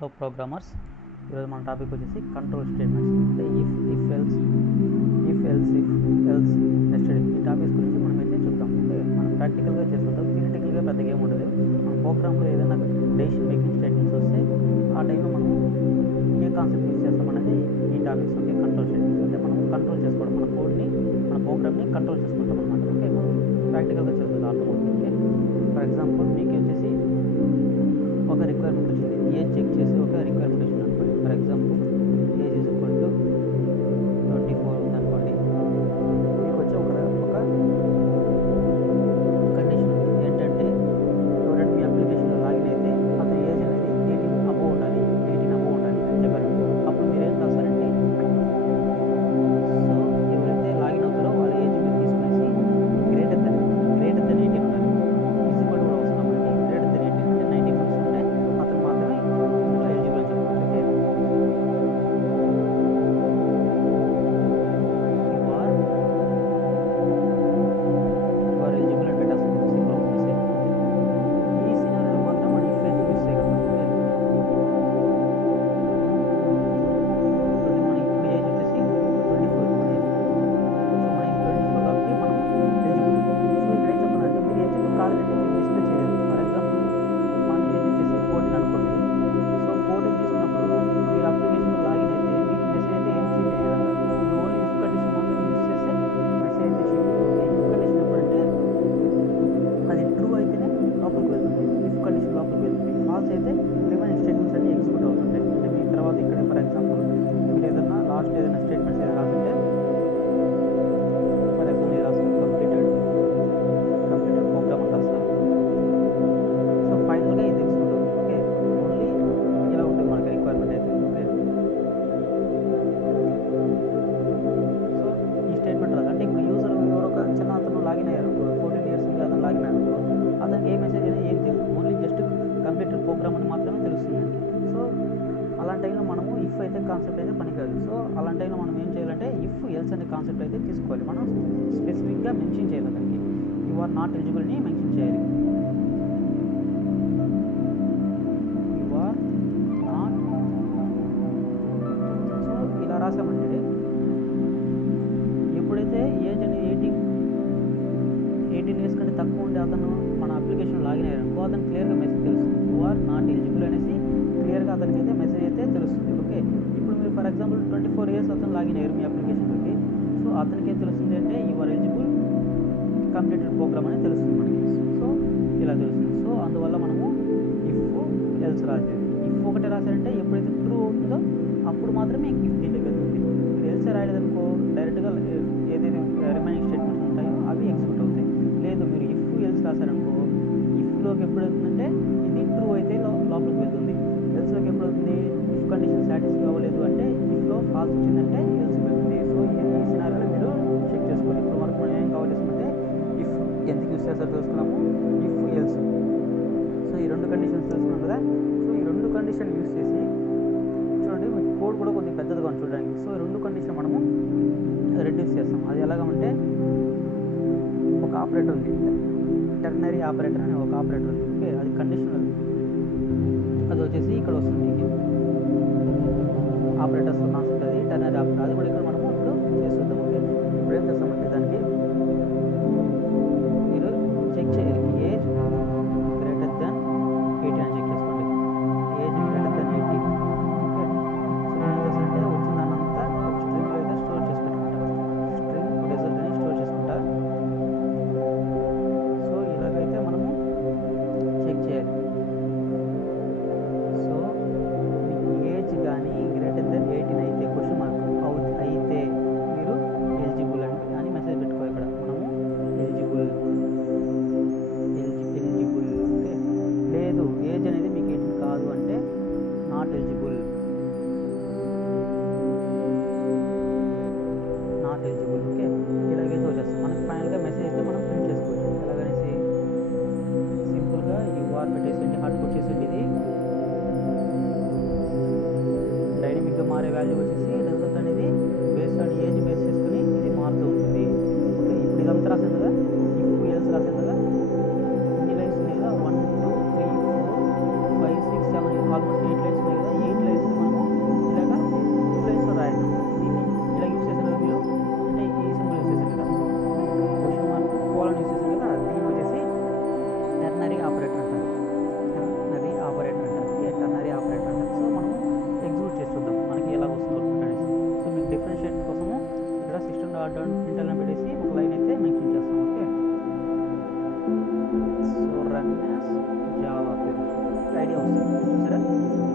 Hello programmers, ఈరోజు మన topic వచ్చేసి కంట్రోల్ స్టేట్మెంట్స్. అంటే ఎల్స్ నెస్టెడ్ ఈ టాపిక్స్ గురించి మనం అయితే చూద్దాం. అంటే మనం ప్రాక్టికల్గా చేసుకుంటాం, థియరిటికల్గా పెద్దగా ఏమి ఉండదు. మన ప్రోగ్రామ్లో ఏదైనా డెసిషన్ మేకింగ్ స్టేట్మెంట్స్ వస్తే ఆ టైంలో మనం ఏ కాన్సెప్ట్ యూజ్ చేస్తాం అనేది ఈ టాపిక్స్. ఓకే, కంట్రోల్ స్టేట్మెంట్స్ అంటే మనం కంట్రోల్ చేసుకోవడం, మన కోడ్ని, మన ప్రోగ్రామ్ని కంట్రోల్ చేసుకుంటాం అనమాట. ఓకే, మనం ప్రాక్టికల్గా చేస్తుంది అర్థమవుతుంది. ఓకే, ఫర్ ఎగ్జాంపుల్ మీకు వచ్చేసి ఒక రిక్వైర్మెంట్ వచ్చింది, ఏజ్ చెక్ చేసి ఒక రిక్వైర్మెంట్ వచ్చింది అనుకోండి. For example age is equal to 24 ఉందనుకోండి. మీకు వచ్చే ఒక కండిషన్ ఉంది, ఏంటంటే ఎవరైనా మీ అప్లికేషన్లో లాగిన్ అయితే అతని ఏజ్ అనేది 18 అబోవ్ ఉండాలి అని చెప్పారు. అప్పుడు మీరు ఏం చేస్తారంటే, సో ఎవరైతే లాగిన్ అవుతారో వాళ్ళ ఏజ్ మీరు తీసుకునేసి గ్రేటర్ దెన్ 18 ఉండాలి. ఈక్వల్ కూడా అవసరం మనకి. గ్రేటర్ దెన్ 18 అంటే 19 మంత్స్ ఉంటే అతను మాత్రమే ఇందులో ఎలిజిబుల్ అని చెప్పవచ్చు. ఓకే, యు ఆర్ ఎలిజిబుల్ అని పెట్టేస్తాం సింపుల్ మెసేజ్. ఈ సినారియోలో మాత్రం మనం ఇఫ్ అయితే యూస్ చేయగలం. ఓకే, మన ఇప్పుడు ఏజ్ వచ్చేసి 24 మన ఏజ్. సో మన ఏజ్ 24 కాబట్టి మనం ఎలిజిబుల్. సో ఇక్కడ ఏం చెప్పాలంటే, మీరు ఎలిజిబుల్ కాలేదంటే మీరు డిస్ప్లే చేయలేదు. ఫర్ ఎగ్జాంపుల్ మన ఏజ్ వచ్చేసి 14 అనుకోండి. సో 14 తీసుకున్నప్పుడు మీరు అప్లికేషన్లో లాగిన్ అయితే మీకు మెసేజ్ అయితే ఏం చూపించదు కదా. మీరు ఓన్లీ ఇఫ్ కండిషన్ మాత్రం యూజ్ చేస్తే మెసేజ్ అయితే చూపించదు. ఓకే, ఇఫ్ కండిషన్ ఎప్పుడంటే అది ట్రూ అయితేనే లోపలికి వెళ్తుంది, ఇఫ్ కండిషన్ లోపలికి వెళ్తుంది. ఫాల్స్ అయితే రిమైనింగ్ స్టేట్మెంట్స్ అన్ని ఎగ్జిక్యూట్ అవుతుంటాయి. అంటే మీ తర్వాత ఇక్కడ ఫర్ ఎగ్జాంపుల్ మీరు ఏదైనా లాస్ట్ ఏదైనా స్టేట్మెంట్స్ ఏదైనా రాసింటే, ఫర్ ఎగ్జాంపుల్ ఇది రాస్తారు కంప్లీటెడ్ ప్రోగ్రామ్ అని రాస్తారు. సో ఫైనల్గా ఇది ఎగ్జిక్యూట్ అవుతుంది. ఓకే, ఓన్లీ ఇలా ఉంటుంది మనకి రిక్వైర్మెంట్ అయితే. ఓకే, సో ఈ స్టేట్మెంట్ రాదు. అంటే ఇప్పుడు యూజర్ ఎవరో ఒక చిన్న అతను లాగిన్ అయ్యారు, 14 ఇయర్స్ అతను లాగిన్ అయ్యారు, అతనికి ఏ మెసేజ్ అయినా ఏం తెలియదు, ఓన్లీ జస్ట్ కంప్లీటెడ్ ప్రోగ్రామ్ అని మాత్రమే తెలుస్తుందండి. సో అలాంటి టైంలో మనము ఇఫ్ అయితే కాన్సెప్ట్ అయితే పనికాదు. సో అలాంటి టైంలో మనం ఏం చేయాలంటే ఇఫ్ ఎల్స్ అనే కాన్సెప్ట్ అయితే తీసుకోవాలి. మనం స్పెసిఫిక్గా మెన్షన్ చేయాలి, దానికి యు ఆర్ నాట్ ఎలిజిబుల్ని మెన్షన్ చేయాలి. You are not. సో ఇలా రాసామంటే ఎప్పుడైతే ఏజ్ అనేది 18 ఇయర్స్ కంటే తక్కువ ఉండే అతను మన అప్లికేషన్ లాగిన్ అయ్యారనుకో, అతను క్లియర్గా మెసేజ్ తెలుస్తుంది, యు ఆర్ నాట్ ఎలిజిబుల్ అనేసి క్లియర్గా అతనికి అయితే మెసేజ్ అయితే తెలుస్తుంది. ఓకే, ఇప్పుడు మీరు ఫర్ ఎగ్జాంపుల్ 24 ఇయర్స్ అతను లాగిన్ అయ్యారు మీ అప్లికేషన్లోకి. సో అతనికి ఏం తెలుస్తుంది అంటే you are eligible completed program అని తెలుస్తుంది మనకి. సో ఇలా తెలుస్తుంది. సో అందువల్ల మనము ఇఫ్ ఎల్స్ రాసేది. ఇఫ్ ఒకటి రాశారంటే ఎప్పుడైతే ట్రూ అవుతుందో అప్పుడు మాత్రమే ఇఫ్ దీంట్లోకి వెళ్తుంది. మీరు ఎల్స్ రాయలేదనుకో డైరెక్ట్గా ఏదైతే రిమైనింగ్ స్టేట్మెంట్స్ ఉంటాయో అవి ఎగ్జిక్యూట్ అవుతాయి. లేదు మీరు ఇఫ్ ఎల్స్ రాశారనుకో, ఇఫ్లోకి ఎప్పుడు వెళ్తుందంటే ఇది ట్రూ అయితే లోపలికి వెళ్తుంది, ఎల్స్లోకి ఎప్పుడు వెళ్తుంది, ఇఫ్ కండిషన్ సాటిస్ఫై అవ్వలేదు అంటే ఇఫ్లో ఫాల్స్ వచ్చిందంటే ఎల్స్కి వెళ్తుంది. సో ఈ సినారియోలో మీరు చెక్ చేసుకోవాలి. ఇప్పుడు వరకు మనం ఏం కవర్ చేస్తామంటే ఇఫ్ ఎందుకు యూస్ చేస్తారో తెలుసుకున్నాము, ఇఫ్ ఎల్స్. సో ఈ రెండు కండిషన్స్ తెలుసుకున్నాం కదా. సో ఈ రెండు కండిషన్ యూస్ చేసి చూడండి, మీకు కోడ్ కూడా కొద్దిగా పెద్దదిగా ఉంది చూడడానికి. సో ఈ రెండు కండిషన్ మనము రెడ్యూస్ చేస్తాం. అది ఎలాగంటే ఒక ఆపరేటర్ ఉంది, టెర్నరీ ఆపరేటర్ అనే ఒక ఆపరేటర్ ఉంది. ఓకే, అది కండిషనల్. అది వచ్చేసి ఇక్కడ వస్తుంది మీకు ఆపరేటర్స్ కాన్సెప్ట్, అది టెర్నరీ ఆపరేటర్. అది కూడా ఇక్కడ మనము ఇప్పుడు చేస్తుందాం. ఓకే, ఇప్పుడు ఏం చేస్తామంటే దానికి మీరు చెక్ చేయాలి, ఏజ్ గ్రేటర్ దెన్ 18 అని చెక్ చేసుకోండి. Age greater than 18. Okay, so ఏం చేస్తారంటే వచ్చిన దాన్నంతా ఒక స్ట్రింగ్లో అయితే స్టోర్ చేసి పెట్టుకుంటా, స్ట్రింగ్ రిజల్ట్ అని స్టోర్ చేసుకుంటా. సో ఇలాగైతే మనము చెక్ చేయాలి. సో మీకు ఏజ్ కానీ గ్రేటర్ దెన్ 18 అయితే క్వశ్చన్ మార్క్ అయితే మీరు ఎలిజిబుల్ అని మెసేజ్ పెట్టుకోవాలి. ఇక్కడ మనము ఎలిజిబుల్. ఓకే, లేదు ఏజ్ అనేది మీకు 18 కాదు అంటే నాట్ ఎలిజిబుల్. ఓకే, ఇలాగైతే వచ్చేస్తాం. మనకి ఫైనల్గా మెసేజ్ అయితే మనం ప్రింట్ చేసుకోవచ్చు. ఎలాగనేసి సింపుల్గా యు ఆర్ పెట్టేసేయండి, హార్డ్ కోడ్ చేసేయండి. ఇది డైనమిక్గా మారే వాల్యూ వచ్చేసి రిజల్ట్ అనేది బేస్డ్ ఆన్ ఏజ్ బేస్ చేసుకుని ఇది మారుతూ ఉంటుంది. ఓకే, ఇప్పుడు ఇదంతా రాసాను కదా, ఇఫ్ ఎల్స్ రాసాను కదా, ఇన్ని లైన్స్ ఉన్నాయి కదా, 1 2 3 4 5 6 7 ఆల్మోస్ట్ 8 లైన్స్ ఉన్నాయి కదా. ఐడియా వస్తుంది సరే.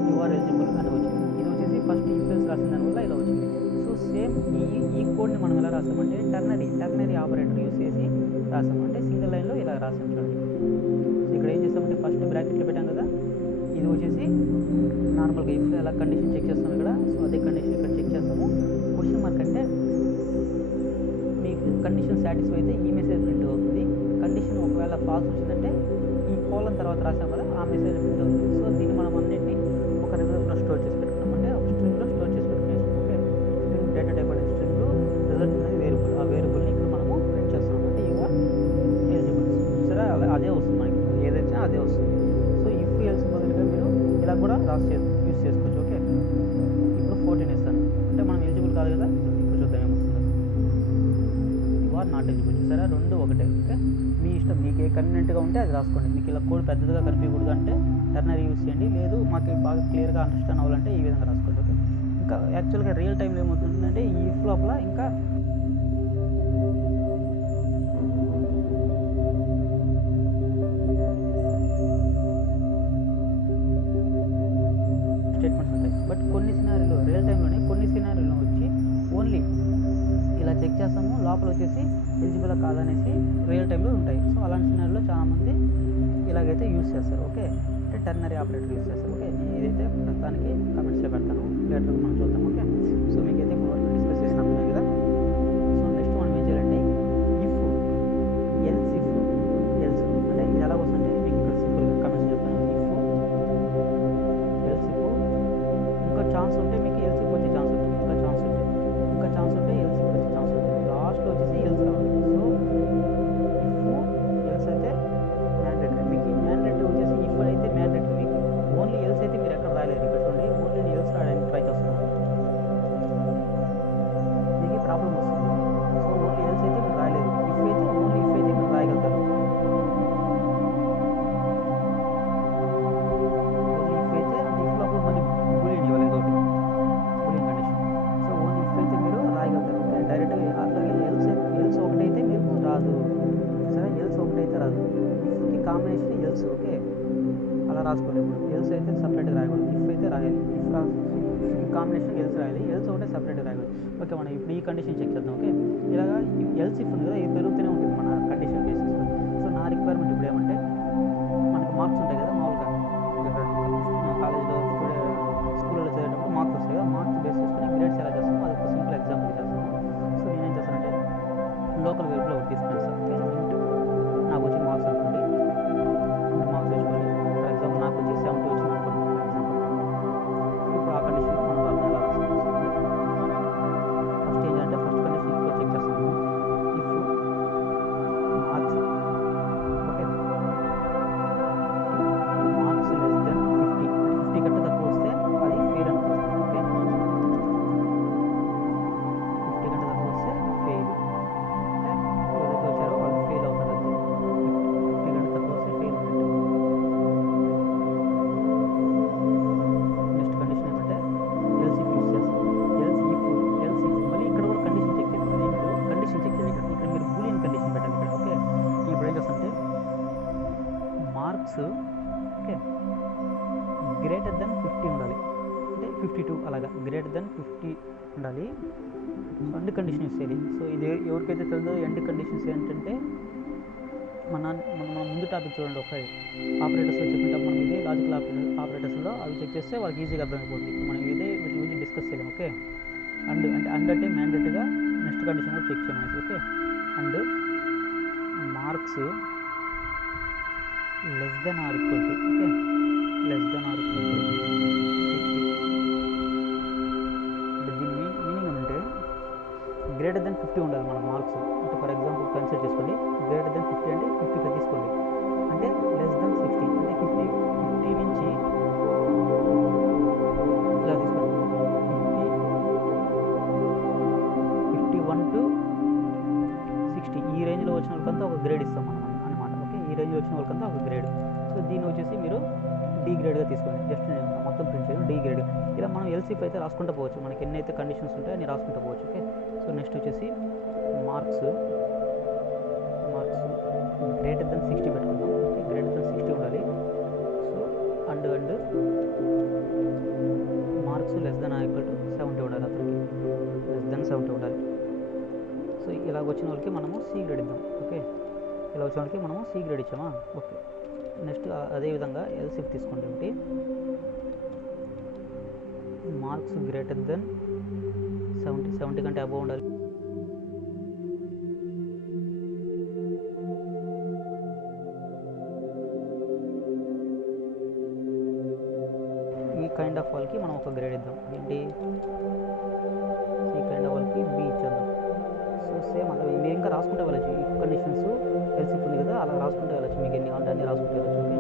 యు ఆర్ ఎలిజిబుల్ అని వచ్చింది. ఇది వచ్చేసి ఫస్ట్ ఈక్వల్స్ రాసిన దానివల్ల ఇలా వచ్చింది. సో సేమ్ ఈ కోడ్ని మనం ఎలా రాసామంటే టర్నరీ ఆపరేటర్ యూస్ చేసి రాసాం. అంటే సింగిల్ లైన్లో ఇలా రాసాం చూడండి. సో ఇక్కడ ఏం చేస్తామంటే ఫస్ట్ బ్రాకెట్లో పెట్టాం కదా, ఇది వచ్చేసి నార్మల్గా ఇఫ్ ఎలా కండిషన్ చెక్ చేస్తాం ఇక్కడ. సో అదే కండిషన్ ఇక్కడ చెక్ చేస్తాము. క్వశ్చన్ మార్క్ అంటే మీకు కండిషన్ సాటిస్ఫై అయితే ఈ మెసేజ్ ప్రింట్ అవుతుంది. కండిషన్ ఒకవేళ ఫాల్స్ వచ్చిందంటే ఈ కోలన్ తర్వాత రాసాం కదా ఆ మెసేజ్ ప్రింట్ అవుతుంది. సో దీన్ని మనం అన్నింటినీ ఒక రిజల్ట్లో స్టోర్ చేసి పెట్టుకున్నాం. అంటే ఒక స్ట్రింగ్లో స్టోర్ చేసి పెట్టుకున్నాం. ఓకే, స్ట్రింగ్ డేటా టైప్ అనే స్ట్రింగ్ రిజల్ట్ అనేది వేరియబుల్. ఆ వేరియబుల్ని ఇక్కడ మనము ప్రింట్ చేస్తాం. అంటే యు ఆర్ ఎలిజిబుల్ సరే, అదే వస్తుంది మనకి, ఏదైతే అదే వస్తుంది. సో ఇఫ్ ఎల్స్ బదులుగా మీరు ఇలా కూడా యూస్ చేసుకోవచ్చు. ఓకే, ఇప్పుడు 14 ఇస్తాను అంటే మనం ఎలిజిబుల్ కాదు కదా. ఇప్పుడు చూద్దాం ఏమొస్తుందో. యు ఆర్ నాట్ ఎలిజిబుల్ సరే, రెండు ఒకటే. ఓకే, మీ ఇష్టం, మీకు ఏ కన్వీనియంట్గా ఉంటే అది రాసుకోండి. మీకు ఇలా కోడ్ పెద్దదిగా కనిపించకూడదు అంటే టర్నరీ యూస్ చేయండి. లేదు మాకు బాగా క్లియర్గా అండర్స్టాండ్ అవ్వాలంటే ఈ విధంగా రాసుకోండి. ఓకే, ఇంకా యాక్చువల్గా రియల్ టైంలో ఏమవుతుందంటే ఈ ఇఫ్ లోపల ఇంకా స్టేట్మెంట్స్ ఉంటాయి. బట్ కొన్ని సినారీలో రియల్ టైంలోనే కొన్ని సినారీలో వచ్చి ఓన్లీ ఇలా చెక్ చేస్తాము, లోపల వచ్చేసి ఎలిజిబుల్ కాదనేసి రియల్ టైంలో ఉంటాయి. సో అలాంటి సినారీలో చాలామంది ఇలాగైతే యూస్ చేస్తారు. ఓకే, అంటే టర్నరీ ఆపరేటర్ యూస్ చేస్తారు. ఓకే, ఇదైతే ప్రస్తుతానికి కమెంట్స్లో పెడతాను, లేటర్ మనం చూద్దాం. ఓకే, సో మీకైతే ఇప్పుడు వరకు డిస్కస్ చేసినప్పుడు కదా. సో నెక్స్ట్ మనం ఏం చేయాలంటే ఇఫ్ ఎల్స్ అంటే ఇది ఎలా వస్తుందంటే మీకు ఇక్కడ సింపుల్గా కమెంట్స్ చెప్తాను. ఇఫ్ ఇంకా ఛాన్స్ ఉంటే మీకు ఎల్సిఫ్ వచ్చే ఛాన్స్ ఉంటుంది. ఇంకా ఛాన్స్ ఉంటే ఎల్సిఫ్ వచ్చే ఛాన్స్ ఉంటుంది. లాస్ట్లో వచ్చేసి ఎల్స్ రావాలి. సో ఇఫ్ ఎల్స్ అయితే మ్యాండేటరీ, మీకు మ్యాండేటరీ వచ్చేసి ఇఫ్ అయితే మ్యాండేటరీ, మీకు ఓన్లీ ఎల్స్ అయితే మీరు ఎక్కడ రాయలేదు. ఇక్కడ చూడండి, ఓన్లీ ఎల్స్ రాయడానికి ట్రై చేస్తున్నాను, మీకు ప్రాబ్లం వస్తుంది. సో ఓన్లీ ఎల్స్ అయితే మీరు రాయలేదు. ఓన్లీ ఇఫ్ అయితే మీరు రాయగలుగుతారు. Combination else. ఓకే, అలా రాసుకోవాలి. ఇప్పుడు ఎల్స్ అయితే సపరేట్గా రాయకూడదు, ఇఫ్ అయితే రాయాలి. ఇఫ్ కాంబినేషన్ ఎల్స్ రాయాలి, ఎల్స్ ఒకటే సపరేట్గా రాయకూడదు. ఓకే, మనం ఇప్పుడు ఈ కండిషన్ చెక్ చేద్దాం. ఓకే, ఇలాగా ఎల్స్ ఇఫ్ ఉంది కదా, ఇది పెరుగుతూనే ఉంటుంది మన కండిషన్ బేసిస్లో. సో నా రిక్వైర్మెంట్ ఇప్పుడు ఏమంటే మనకి మార్క్స్ ఉంటాయి కదా, మామూలుగా కాలేజ్లో స్కూల్లో చదివేటప్పుడు మార్క్స్ వస్తాయి కదా, మార్క్స్ బేస్ చేసుకుని గ్రేడ్స్ ఎలా చేస్తామో అది ఒక సింపుల్ ఎగ్జాంపుల్ చేస్తాము. సో నేనేం చేస్తానంటే లోకల్ వేరియబుల్ ఒకటి తీసుకున్నాను సార్. ఓకే, నాకు వచ్చిన మార్క్స్ అనుకోండి, మార్క్స్ వేసుకోండి. ఫర్ ఎగ్జాంపుల్ నాకు వచ్చి 70 వచ్చింది అనుకోండి. ఫర్ ఎగ్జాంపుల్ ఇప్పుడు ఆ కండిషన్ మనం రాద్దాం. ఎలా రాస్తాం ఫస్ట్ ఏంటంటే ఫస్ట్ కండిషన్ ఇఫ్లో చెక్ చేస్తాము. If marks okay marks less then 50, 50 కంటే తక్కువ వస్తే అది ఫెయిల్ అని వస్తుంది. ఓకే, 50 కంటే తక్కువ వస్తే ఫెయిల్. ఎవరైతే వచ్చారో వాళ్ళు ఫెయిల్ అవుతారు. అంతే, 50 కంటే తక్కువ వస్తే ఫెయిల్ ఉన్నట్టు. నెక్స్ట్ కండిషన్ ఏమంటే ఎల్స్ ఇఫ్ యూస్ చేస్తాం. ఎల్స్ ఇఫ్ మళ్ళీ ఇక్కడ కూడా కండిషన్ చెక్ చేయాలి. మీరు కండిషన్ చెక్ చేయాలి. ఇక్కడ మీరు బూలియన్ కండిషన్ పెట్టాలి ఇక్కడ. ఓకే, ఇప్పుడు ఏం చేస్తామంటే మార్క్స్ ఓకే గ్రేటర్ దెన్ 50 ఉండాలి. అంటే 52 అలాగా గ్రేటర్ దెన్ 50 ఉండాలి. ఎండ్ కండిషన్ యూస్ చేయాలి. సో ఇది ఎవరికైతే తెలియదో ఎండ్ కండిషన్స్ ఏంటంటే మన ముందు టాపిక్ చూడండి, ఒకసారి ఆపరేటర్స్లో చెప్పినప్పుడు మనం ఇదే లాజికల్ ఆపరేటర్స్లో అవి చెక్ చేస్తే వాళ్ళకి ఈజీగా అర్థమైపోతుంది. మనం ఇదే వీటి గురించి డిస్కస్ చేయలేము. ఓకే, అండ్ అంటే మ్యాండేటరీగా నెక్స్ట్ కండిషన్ కూడా చెక్ చేయమనేసి. Okay, and marks less than or equal to okay less than or equal to 60. అంటే దీని మీనింగ్ అంటే గ్రేటర్ దెన్ 50 ఉండాలి మన మార్క్స్. అంటే ఫర్ ఎగ్జాంపుల్ కన్సిడర్ చేసుకోండి, గ్రేటర్ దెన్ 50 అంటే 50 తీసుకోండి. అంటే లెస్ దెన్ 60 అంటే 50 నుంచి ఇలా తీసుకోండి. 51 to 60 ఈ రేంజ్లో వచ్చిన వాళ్ళకంతా ఒక గ్రేడ్ ఇస్తాం మనం అనమాట. ఓకే, ఈ రేంజ్లో వచ్చిన వాళ్ళకంతా ఒక గ్రేడ్. సో దీన్ని వచ్చేసి మీరు డి గ్రేడ్గా తీసుకోండి. జస్ట్ మొత్తం ప్రింట్ చేయండి డి గ్రేడ్. ఇలా మనం ఎల్సిఫ్ అయితే రాసుకుంటూ పోవచ్చు, మనకి ఎన్నైతే కండిషన్స్ ఉంటాయో అన్ని రాసుకుంటూ పోవచ్చు. ఓకే, సో నెక్స్ట్ వచ్చేసి మార్క్స్ గ్రేటర్ దెన్ 60 పెట్టుకుందాం. ఓకే, గ్రేటర్ దెన్ 60 ఉండాలి. సో ఆ and marks less then equal to 70 ఉండాలి, అతనికి లెస్ దెన్ 70 ఉండాలి. సో ఇలా వచ్చిన వాళ్ళకి మనము సి గ్రేడ్ ఇద్దాం. ఓకే, ఇలా వచ్చిన వాళ్ళకి మనము సి గ్రేడ్ ఇచ్చామా. ఓకే, నెక్స్ట్ అదేవిధంగా ఎల్సిఫ్ తీసుకోండి. ఒకటి మార్క్స్ గ్రేటర్ దెన్ 70 కంటే అబోవ్ ఉండాలి. ఈ కైండ్ ఆఫ్ వాళ్ళకి మనం ఒక గ్రేడ్ ఇద్దాం. ఏంటి, ఈ కైండ్ ఆఫ్ వాళ్ళకి బి ఇచ్చేద్దాం. సో సేమ్ అలా మీరు ఇంకా రాసుకుంటే వెళ్ళచ్చు. ఈ కండిషన్స్ ఎల్సిఫ్ ఉంది కదా, అలా రాసుకుంటే వెళ్ళచ్చు. మీకు ఎన్ని కావాలంటే అన్ని రాసుకుంటే వెళ్ళచ్చు. ఓకే,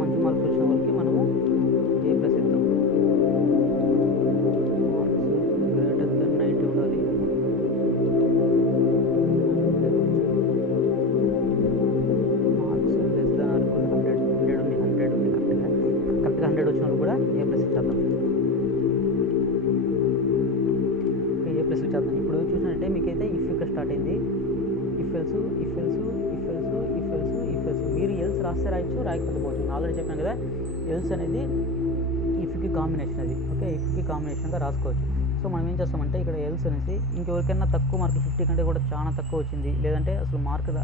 మంచి మార్క్స్ వచ్చిన వాళ్ళకి మనము ఏ ప్లస్ ఇద్దాం. మార్క్స్ గ్రేటర్ దెన్ 90 ఉండాలి. Marks less than or equal 100 ఉంది కరెక్ట్గా 100 వచ్చిన వాళ్ళు కూడా ఏ ప్లస్ ఇచ్చేద్దాం. ఏ ప్లస్ ఇచ్చేద్దాం. ఇప్పుడు చూసినట్టే మీకైతే ఇఫ్ ఇక్కడ స్టార్ట్ అయింది. ఇఫ్ ఎల్స్ మీరు ఎల్స్ రాస్తే రాయొచ్చు, రాయకపోతే పోవచ్చు. నేను ఆల్రెడీ చెప్పాను కదా, ఎల్స్ అనేది ఇఫ్కి కాంబినేషన్ అది. ఓకే, ఇఫ్కి కాంబినేషన్గా రాసుకోవచ్చు. సో మనం ఏం చేస్తామంటే ఇక్కడ ఎల్స్ అనేసి ఇంకెవరికైనా తక్కువ మార్కులు 50 కంటే కూడా చాలా తక్కువ వచ్చింది, లేదంటే అసలు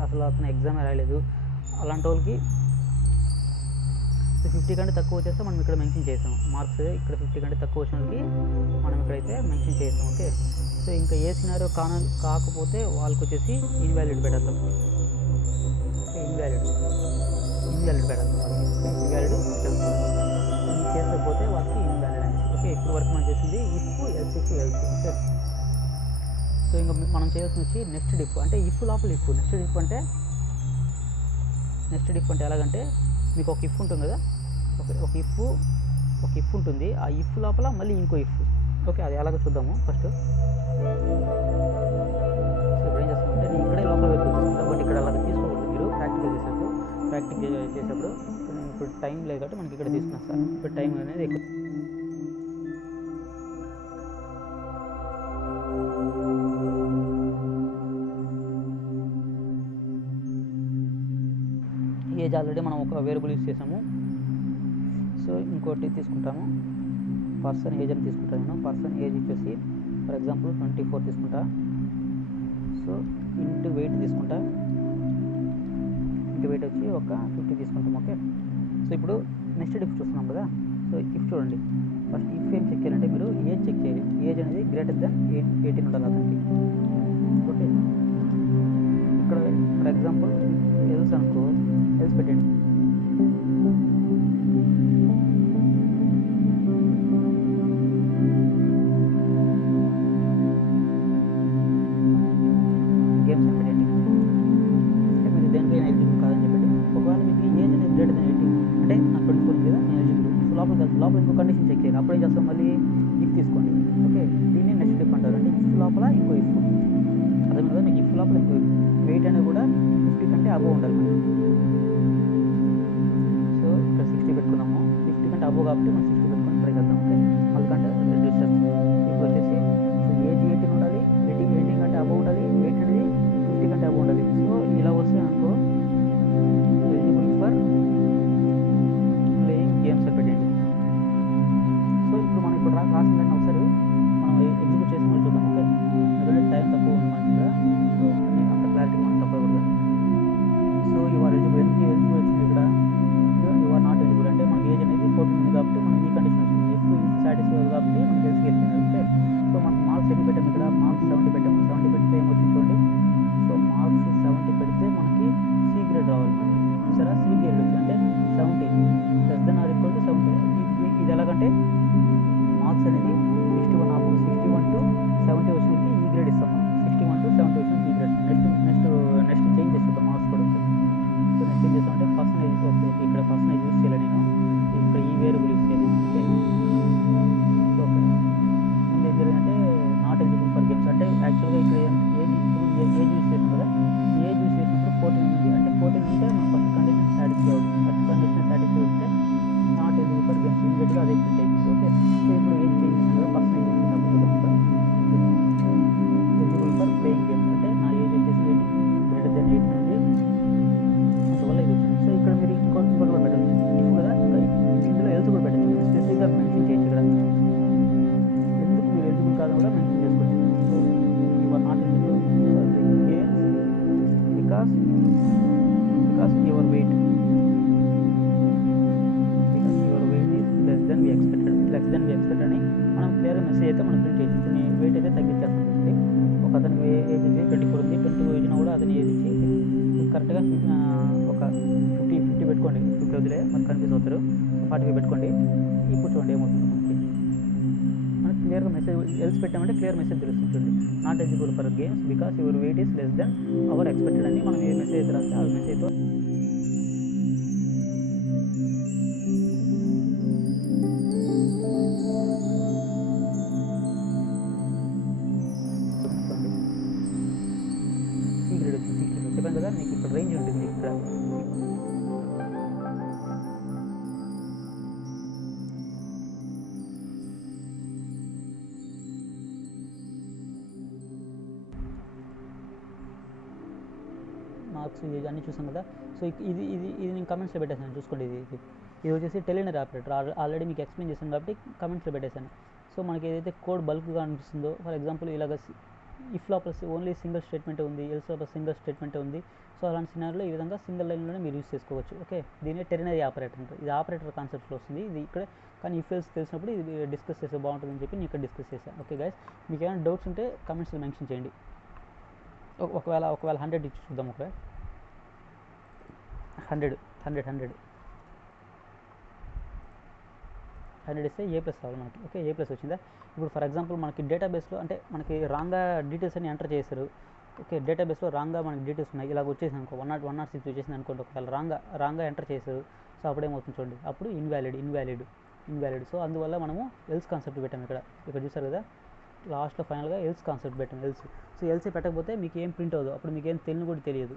అసలు అతను ఎగ్జామే రాయలేదు, అలాంటి వాళ్ళకి 50 కంటే తక్కువ వచ్చేస్తే మనం ఇక్కడ మెన్షన్ చేసాం. మార్క్స్ ఇక్కడ 50 కంటే తక్కువ వచ్చిన వాళ్ళకి మనం ఇక్కడైతే మెన్షన్ చేసాం. ఓకే, సో ఇంకా ఏ సినారియో కాకపోతే వాళ్ళకి వచ్చేసి ఇన్వాలిడ్ పెట్టేద్దాం. ఇన్వాలిడ్ పెట్టేద్దాం. ఇన్వాలిడ్ చేసకపోతే వాళ్ళకి ఇన్వాలిడ్ అని. ఓకే, ఇప్పుడు వరకు మనం చేసింది ఇఫ్ ఎల్స్. ఓకే, సో ఇంకా మనం చేయాల్సిన వచ్చి నెక్స్ట్ డిఫ్. అంటే ఇఫ్ లోపల ఇఫ్. నెక్స్ట్ డిఫ్ అంటే ఎలాగంటే మీకు ఒక ఇఫ్ ఉంటుంది కదా, ఒక ఇఫ్ ఉంటుంది. ఆ ఇఫ్ లోపల మళ్ళీ ఇంకో ఇఫ్. ఓకే, అది ఎలాగో చూద్దాము ఫస్ట్. సో ఇప్పుడు ఏం చేస్తామంటే నేను ఇక్కడే లోపల తీసుకుంటాను, బట్ ఇక్కడ అలాగ తీసుకోకూడదు. మీరు ప్రాక్టికల్ చేసేటప్పుడు ఇప్పుడు టైం లేదు కాబట్టి మనకి ఇక్కడ తీసుకున్నాం సార్. ఇప్పుడు టైం అనేది ఎక్కువ. ఏజ్ ఆల్రెడీ మనం ఒక వేరియబుల్ యూజ్ చేసాము. సో ఇంకోటి తీసుకుంటాము, పర్సన్ ఏజ్ అని తీసుకుంటాను నేను. పర్సన్ ఏజ్ వచ్చేసి ఫర్ ఎగ్జాంపుల్ 24 తీసుకుంటా. సో ఇంటూ వెయిట్ తీసుకుంటా. ఇంటూ వెయిట్ వచ్చి ఒక 50 తీసుకుంటాం. ఓకే, సో ఇప్పుడు నెక్స్ట్ ఇఫ్ చూస్తున్నాం కదా. సో ఇఫ్ చూడండి, ఫస్ట్ ఇఫ్ ఏం చెక్ చేయాలంటే మీరు ఏజ్ చెక్ చేయాలి. ఏజ్ అనేది గ్రేటర్ దెన్ 18 ఉండాలి అతనికి. ఓకే, ఇక్కడ ఫర్ ఎగ్జాంపుల్ ఎల్స్ అనుకో, ఎల్స్ పెట్టండి. గేమ్స్ అని పెట్టండి. అంటే మీరు దేనిపైన ఎలిజిబుల్ కాదని చెప్పండి. ఒకవేళ మీకు ఏజ్ అనేది గ్రేటర్ దెన్ 18 అంటే నాకు 24 ఉంది కదా, నేను ఎలిజిబుల్. లోపల ఇంకో కండిషన్ చెక్ చేయాలి. అప్పుడు ఏం చేస్తాం, మళ్ళీ ఇఫ్ తీసుకోండి. ఓకే, దీన్ని నెక్స్ట్ ఇఫ్ అంటారు. అంటే ఇఫ్ లోపల ఇంకో ఇఫ్. అదే కదా, మీకు ఇఫ్ లోపల ఇంకో ఇఫ్. వెయిట్ అనేది కూడా 50 కంటే అబోవ్ ఉండాలి మనకి. సో ఇక్కడ 60 పెట్టుకున్నాము. 50 కంటే అబోవ్ కాబట్టి మనం 60 పెట్టుకొని ట్రై చేద్దాం. ఓకే, మళ్ళీ కంటే రెడ్యూస్ చేస్తాం. ఇప్పుడు వచ్చేసి సో ఏజ్ 18 ఉండాలి, 18 కంటే అబోవ్ ఉండాలి, వెయిట్ అనేది 50 కంటే అబోవ్ ఉండాలి. సో ఇలా వస్తే అనుకో ఎలిజిబుల్ ఫర్ ప్లేయింగ్ గేమ్స్ అని పెట్టండి. సో ఇప్పుడు మనం ఇప్పుడు రాసిన దాన్ని ఒకసారి మనం ఎగ్జిక్యూట్ చేసి మళ్ళీ చూద్దాం. ఓకే, ఎందుకంటే టైం తక్కువ ఉంది మనకి కదా. సో అంత క్లారిటీ మనం చెప్పకూడదు. So you are eligible. ఎందుకు ఎలిజిబుల్ వచ్చింది ఇక్కడ, యు ఆర్ నాట్ ఎలిజిబుల్ అంటే మనకి ఏజ్ అనేది 14 ఉంది కాబట్టి మనం ఈ కండిషన్ వచ్చింది. ఇఫ్ సాటిస్ఫై కాబట్టి ఒక అతనికి ఏజ్ వచ్చి 24 ఉంది, 24 ఏజ్నా కూడా అతని ఏజ్ వచ్చి కరెక్ట్గా ఒక 50 పెట్టుకోండి, 50 వదిలే మనకు కన్ఫ్యూజ్ అవుతారు, 45 పెట్టుకోండి. ఇప్పుడు చూడండి ఏమవుతుంది మనకి క్లియర్గా మెసేజ్ ఎల్స్ పెట్టామంటే క్లియర్ మెసేజ్ తెలుస్తుంది. చూడండి, not eligible for games because your weight is less than our expected అని మనం ఏ మెసేజ్ అయితే రాస్తే ఆ మెసేజ్తో సీక్రెట్ వచ్చింది. సీక్రెట్ చెప్పాను కదా మీకు ఇక్కడ రేంజ్ ఉంటుంది. ఇక్కడ మార్క్స్ ఇది అన్నీ చూసాం కదా. సో ఇది ఇది ఇది నేను కమెంట్స్లో పెట్టేసాను, చూసుకోండి. ఇది వచ్చేసి టెలినరీ ఆపరేటర్, ఆల్రెడీ మీకు ఎక్స్ప్లెయిన్ చేశాను కాబట్టి కమెంట్స్లో పెట్టేశాను. సో మనకి ఏదైతే కోడ్ బల్క్గా అనిపిస్తుందో, ఫర్ ఎగ్జాంపుల్ ఇలాగ ఇఫ్ లోపల ఓన్లీ సింగిల్ స్టేట్మెంటే ఉంది, ఎల్స్ లోపల సింగిల్ స్టేట్మెంటే ఉంది. సో అలాంటి సినారియోలో ఈ విధంగా సింగిల్ లైన్లోనే మీరు యూస్ చేసుకోవచ్చు. ఓకే, దీన్ని టెరినరీ ఆపరేటర్ అంటారు. ఇది ఆపరేటర్ కాన్సెప్ట్లో వస్తుంది ఇది ఇక్కడ, కానీ ఇఫ్ ఎల్స్ తెలిసినప్పుడు ఇది డిస్కస్ చేస్తే బాగుంటుందని చెప్పి నేను ఇక్కడ డిస్కస్ చేశాను. ఓకే గైస్, మీకు ఏమైనా డౌట్స్ ఉంటే కమెంట్స్లో మెన్షన్ చేయండి. ఒకవేళ 100 ఇచ్చి చూద్దాం. ఒకవేళ 100 ఇస్తే ఏ ప్లస్ రావాలి మనకి. ఓకే, ఏ ప్లస్ వచ్చిందా. ఇప్పుడు ఫర్ ఎగ్జాంపుల్ మనకి డేటాబేస్లో అంటే మనకి రాంగ్గా డీటెయిల్స్ అని ఎంటర్ చేశారు. ఓకే, డేటాబేస్లో రాంగ్గా మనకి డీటెయిల్స్ ఉన్నాయి, ఇలాగ వచ్చేసి అనుకో 106 వచ్చేసింది అనుకోండి. ఒకవేళ రాంగ్గా ఎంటర్ చేశారు. సో అప్పుడేమవుతుంది చూడండి, అప్పుడు ఇన్వాలిడ్. సో అందువల్ల మనము ఎల్స్ కాన్సెప్ట్ పెట్టాము. ఇక్కడ చూసారు కదా, లాస్ట్లో ఫైనల్గా ఎల్స్ కాన్సెప్ట్ పెట్టాము. సో ఎల్స్ పెట్టకపోతే మీకు ఏం ప్రింట్ అవ్వదు, అప్పుడు మీకు ఏం కూడా తెలియదు.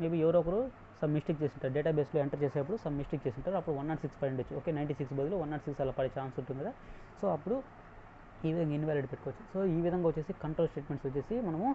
మేబీ ఎవరో ఒకరు సమ్ మిస్టేక్ చేసింటారు, డేటాబేస్లో ఎంటర్ చేసేటప్పుడు సమ్ మిస్టేక్ చేసింటారు, అప్పుడు 106 పడి ఉండొచ్చు. ఓకే, 96 బదులు 106 అలా పడే ఛాన్స్ ఉంటుంది కదా. సో అప్పుడు ఈ విధంగా ఇన్వాలిడ్ పెట్టుకోవచ్చు. సో ఈ విధంగా వచ్చేసి కంట్రోల్ స్టేట్మెంట్స్ వచ్చేసి మనము